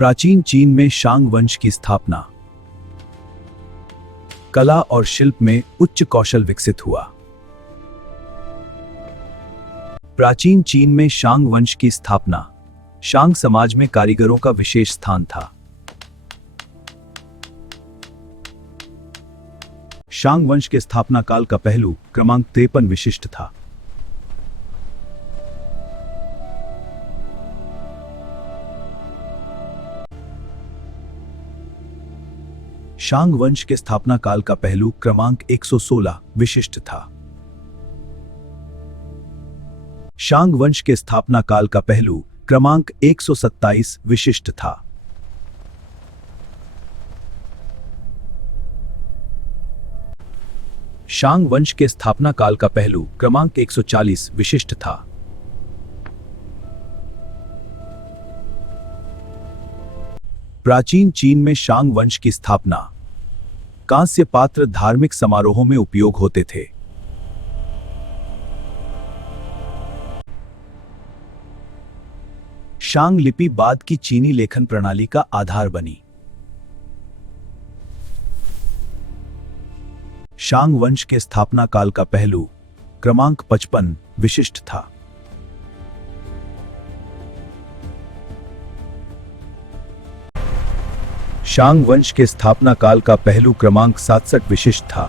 प्राचीन चीन में शांग वंश की स्थापना। कला और शिल्प में उच्च कौशल विकसित हुआ। प्राचीन चीन में शांग वंश की स्थापना। शांग समाज में कारीगरों का विशेष स्थान था। शांग वंश के स्थापना काल का पहलू क्रमांक 53 विशिष्ट था। शांग वंश के स्थापना काल का पहलू क्रमांक 116 विशिष्ट था। शांग वंश के स्थापना काल का पहलू क्रमांक 127 विशिष्ट था। शांग वंश के स्थापना काल का पहलू क्रमांक 140 विशिष्ट था। प्राचीन चीन में शांग वंश की स्थापना। कांस्य पात्र धार्मिक समारोहों में उपयोग होते थे। शांग लिपि बाद की चीनी लेखन प्रणाली का आधार बनी। शांग वंश के स्थापना काल का पहलू क्रमांक 55 विशिष्ट था। शांग वंश के स्थापना काल का पहलू क्रमांक 67 विशिष्ट था।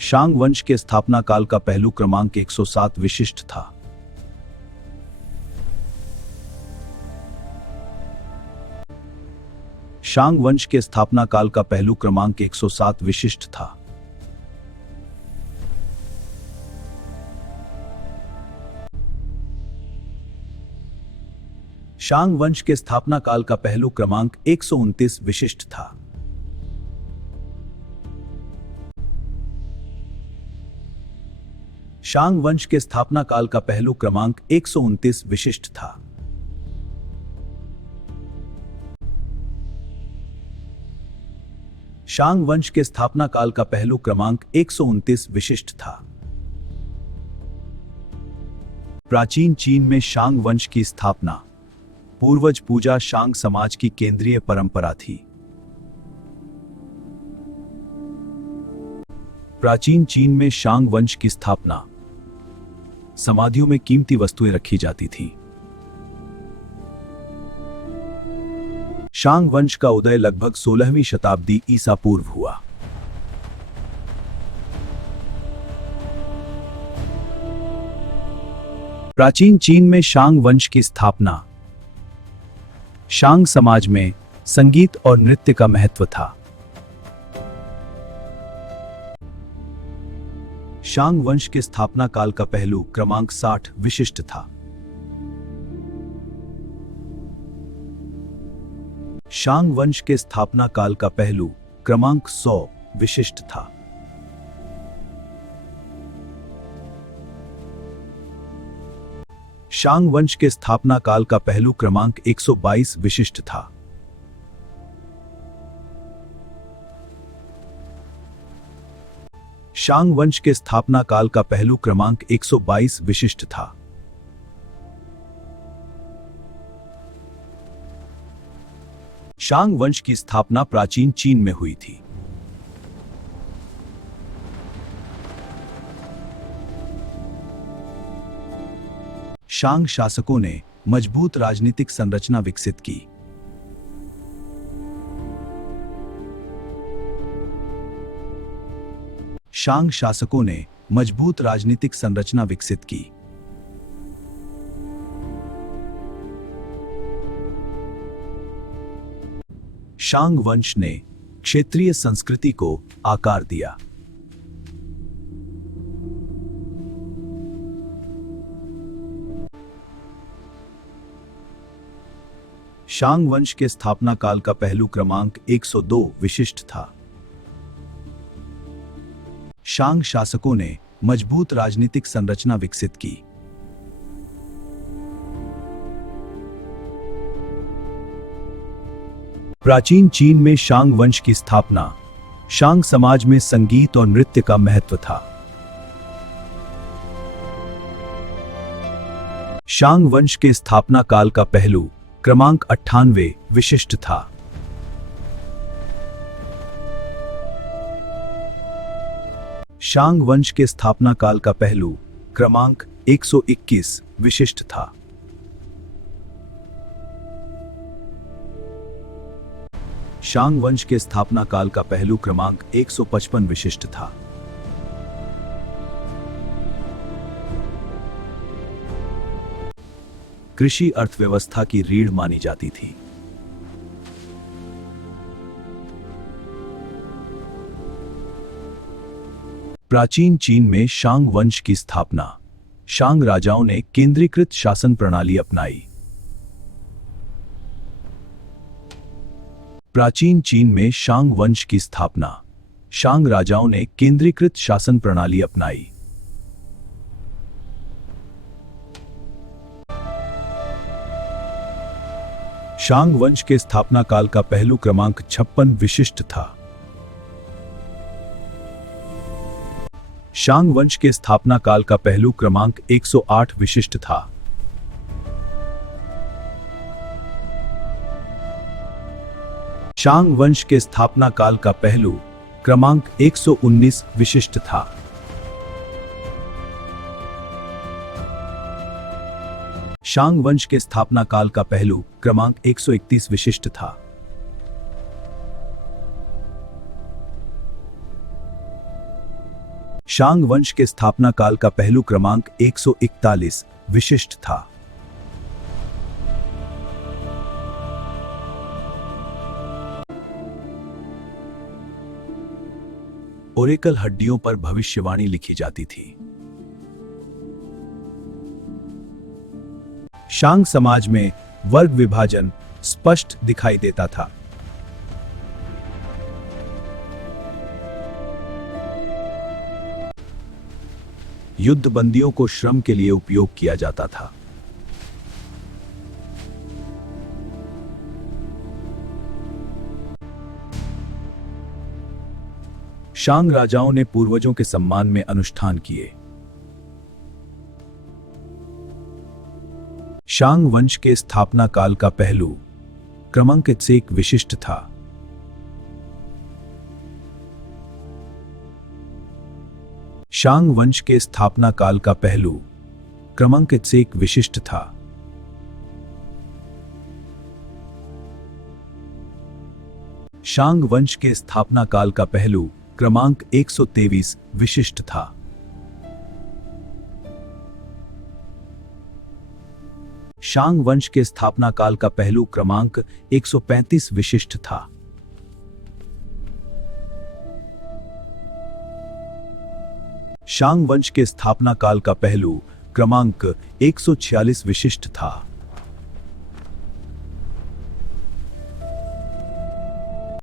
शांग वंश के स्थापना काल का पहलू क्रमांक 107 विशिष्ट था। शांग वंश के स्थापना काल का पहलू क्रमांक 107 विशिष्ट था। शांग वंश के स्थापना काल का पहलू क्रमांक 129 विशिष्ट था। शांग वंश के स्थापना काल का पहलू क्रमांक 129 विशिष्ट था। शांग वंश के स्थापना काल का पहलू क्रमांक 129 विशिष्ट था। प्राचीन चीन में शांग वंश की स्थापना। पूर्वज पूजा शांग समाज की केंद्रीय परंपरा थी। प्राचीन चीन में शांग वंश की स्थापना। समाधियों में कीमती वस्तुएं रखी जाती थीं। शांग वंश का उदय लगभग 16वीं शताब्दी ईसा पूर्व हुआ। प्राचीन चीन में शांग वंश की स्थापना। शांग समाज में संगीत और नृत्य का महत्व था। शांग वंश के स्थापना काल का पहलू क्रमांक 60 विशिष्ट था। शांग वंश के स्थापना काल का पहलू क्रमांक 100 विशिष्ट था। शांग वंश के स्थापना काल का पहलू क्रमांक 122 विशिष्ट था। शांग वंश के स्थापना काल का पहलू क्रमांक 122 विशिष्ट था। शांग वंश की स्थापना प्राचीन चीन में हुई थी। शांग शासकों ने मजबूत राजनीतिक संरचना विकसित की। शांग शासकों ने मजबूत राजनीतिक संरचना विकसित की। शांग वंश ने क्षेत्रीय संस्कृति को आकार दिया। शांग वंश के स्थापना काल का पहलू क्रमांक 102 विशिष्ट था। शांग शासकों ने मजबूत राजनीतिक संरचना विकसित की। प्राचीन चीन में शांग वंश की स्थापना। शांग समाज में संगीत और नृत्य का महत्व था। शांग वंश के स्थापना काल का पहलू क्रमांक 98 विशिष्ट था। शांग वंश के स्थापना काल का पहलू क्रमांक 121 विशिष्ट था। शांग वंश के स्थापना काल का पहलू क्रमांक 155 विशिष्ट था। कृषि अर्थव्यवस्था की रीढ़ मानी जाती थी। प्राचीन चीन में शांग वंश की स्थापना। शांग राजाओं ने केंद्रीकृत शासन प्रणाली अपनाई। प्राचीन चीन में शांग वंश की स्थापना। शांग राजाओं ने केंद्रीकृत शासन प्रणाली अपनाई। शांग वंश के स्थापना काल का पहलू क्रमांक 56 विशिष्ट था। शांग वंश के स्थापना काल का पहलू क्रमांक 108 विशिष्ट था। शांग वंश के स्थापना काल का पहलू क्रमांक 119 विशिष्ट था। शांग वंश के स्थापना काल का पहलू क्रमांक 131 विशिष्ट था। शांग वंश के स्थापना काल का पहलू क्रमांक 141 विशिष्ट था। ओरेकल हड्डियों पर भविष्यवाणी लिखी जाती थी। शांग समाज में वर्ग विभाजन स्पष्ट दिखाई देता था। युद्ध बंदियों को श्रम के लिए उपयोग किया जाता था। शांग राजाओं ने पूर्वजों के सम्मान में अनुष्ठान किए। शांग वंश के स्थापना काल का पहलू क्रमांक 1 विशिष्ट था। शांग वंश के स्थापना काल का पहलू क्रमांक 1 विशिष्ट था। शांग वंश के स्थापना काल का पहलू क्रमांक 123 विशिष्ट था। शांग वंश के स्थापना काल का पहलू क्रमांक 135 विशिष्ट था। शांग वंश के स्थापना काल का पहलू क्रमांक 146 विशिष्ट था।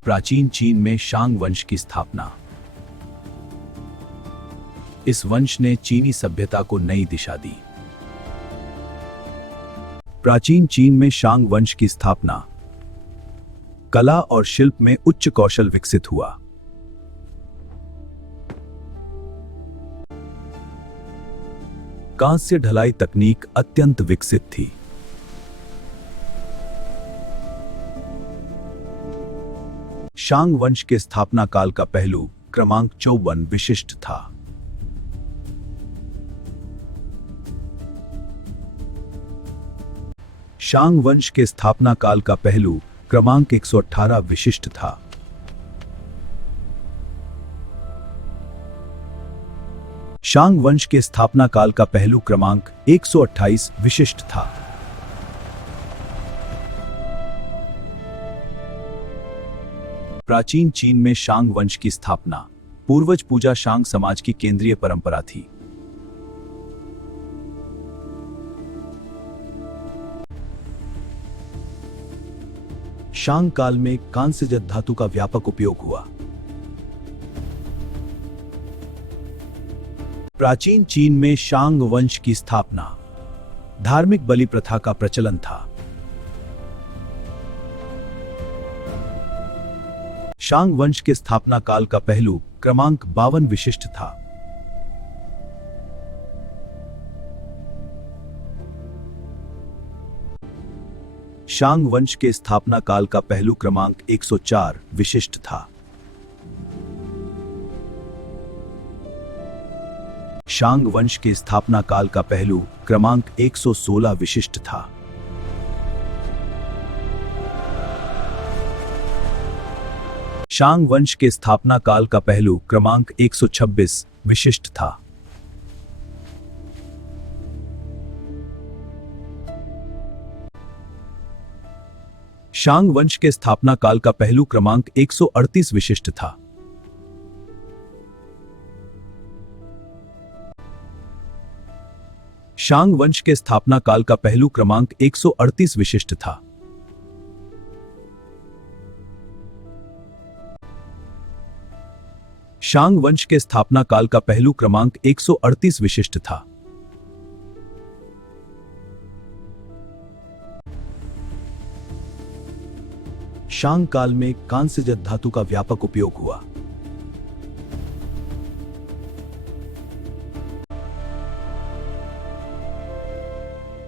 प्राचीन चीन में शांग वंश की स्थापना। इस वंश ने चीनी सभ्यता को नई दिशा दी। प्राचीन चीन में शांग वंश की स्थापना। कला और शिल्प में उच्च कौशल विकसित हुआ। कांस्य ढलाई तकनीक अत्यंत विकसित थी। शांग वंश के स्थापना काल का पहलू क्रमांक 54 विशिष्ट था। शांग वंश के स्थापना काल का पहलू क्रमांक 118 विशिष्ट था। शांग वंश के स्थापना काल का पहलू क्रमांक 128 विशिष्ट था। प्राचीन चीन में शांग वंश की स्थापना। पूर्वज पूजा शांग समाज की केंद्रीय परंपरा थी। शांग काल में कांस्य धातु का व्यापक उपयोग हुआ। प्राचीन चीन में शांग वंश की स्थापना। धार्मिक बलि प्रथा का प्रचलन था। शांग वंश के स्थापना काल का पहलू क्रमांक 52 विशिष्ट था। शांग वंश के स्थापना काल का पहलू क्रमांक 104 विशिष्ट था। शांग वंश के स्थापना काल का पहलू क्रमांक 116 विशिष्ट था। शांग वंश के स्थापना काल का पहलू क्रमांक 126 विशिष्ट था। शांग वंश के स्थापना काल का पहलू क्रमांक 138 विशिष्ट था। शांग वंश के स्थापना काल का पहलू क्रमांक 138 विशिष्ट था। शांग वंश के स्थापना काल का पहलू क्रमांक 138 विशिष्ट था। शांग काल में कांस्यजत धातु का व्यापक उपयोग हुआ।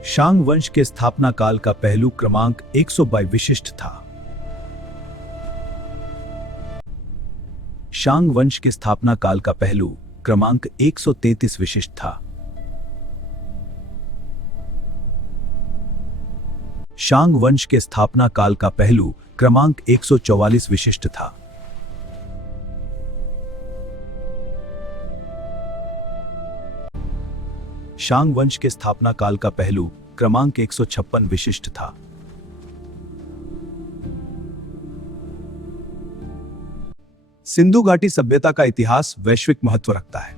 शांग वंश के स्थापना काल का पहलू क्रमांक 122 विशिष्ट था। शांग वंश के स्थापना काल का पहलू क्रमांक 133 विशिष्ट था। शांग वंश के स्थापना काल का पहलू क्रमांक 144 विशिष्ट था। शांग वंश के स्थापना काल का पहलू क्रमांक 156 विशिष्ट था। सिंधु घाटी सभ्यता का इतिहास वैश्विक महत्व रखता है।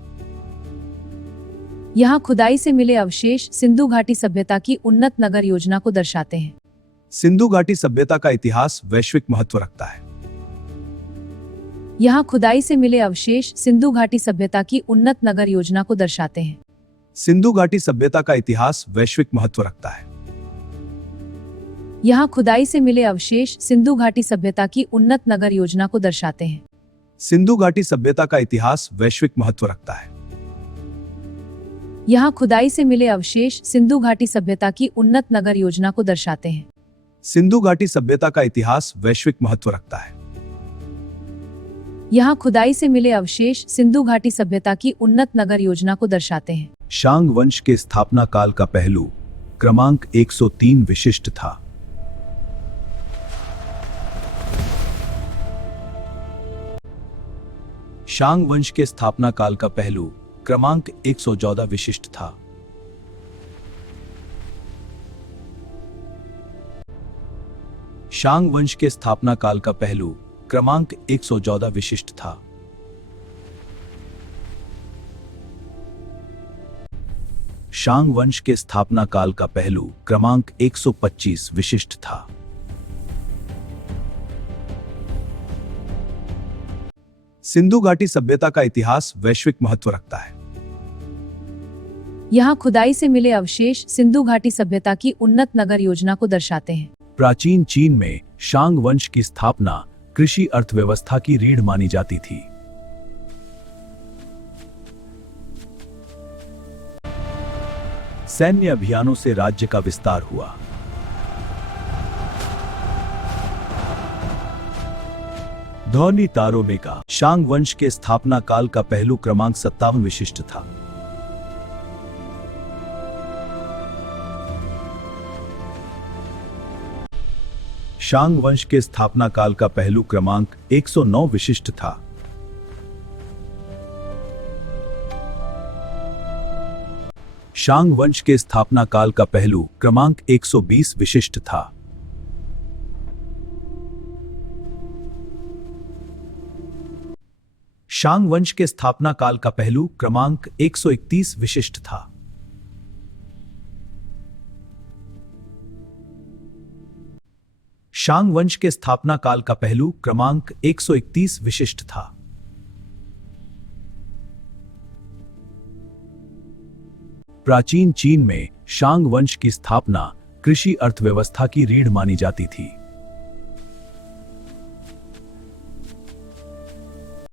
यहाँ खुदाई से मिले अवशेष सिंधु घाटी सभ्यता की उन्नत नगर योजना को दर्शाते हैं। सिंधु घाटी सभ्यता का इतिहास वैश्विक महत्व रखता है। यहाँ खुदाई से मिले अवशेष सिंधु घाटी सभ्यता की उन्नत नगर योजना को दर्शाते हैं। सिंधु घाटी सभ्यता का इतिहास वैश्विक महत्व रखता है। यहाँ खुदाई से मिले अवशेष सिंधु घाटी सभ्यता की उन्नत नगर योजना को दर्शाते हैं। सिंधु घाटी सभ्यता का इतिहास वैश्विक महत्व रखता है। यहाँ खुदाई से मिले अवशेष सिंधु घाटी सभ्यता की उन्नत नगर योजना को दर्शाते हैं। सिंधु घाटी सभ्यता का इतिहास वैश्विक महत्व रखता है। यहाँ खुदाई से मिले अवशेष सिंधु घाटी सभ्यता की उन्नत नगर योजना को दर्शाते हैं। शांग वंश के स्थापना काल का पहलू क्रमांक 103 विशिष्ट था। शांग वंश के स्थापना काल का पहलू क्रमांक 114 विशिष्ट था। शांग वंश के स्थापना काल का पहलू क्रमांक 114 विशिष्ट था। शांग वंश के स्थापना काल का पहलू क्रमांक 125 विशिष्ट था। सिंधु घाटी सभ्यता का इतिहास वैश्विक महत्व रखता है। यहाँ खुदाई से मिले अवशेष सिंधु घाटी सभ्यता की उन्नत नगर योजना को दर्शाते हैं। प्राचीन चीन में शांग वंश की स्थापना कृषि अर्थव्यवस्था की रीढ़ मानी जाती थी। सैन्य अभियानों से राज्य का विस्तार हुआ। ध्वनि तारों में का शांग वंश के स्थापना काल का पहलू क्रमांक 57 विशिष्ट था। शांग वंश के स्थापना काल का पहलू क्रमांक 109 विशिष्ट था। शांग वंश के स्थापना काल का पहलू क्रमांक 120 विशिष्ट था। शांग वंश के स्थापना काल का पहलू क्रमांक 131 विशिष्ट था। शांग वंश के स्थापना काल का पहलू क्रमांक 131 विशिष्ट था। प्राचीन चीन में शांग वंश की स्थापना कृषि अर्थव्यवस्था की रीढ़ मानी जाती थी।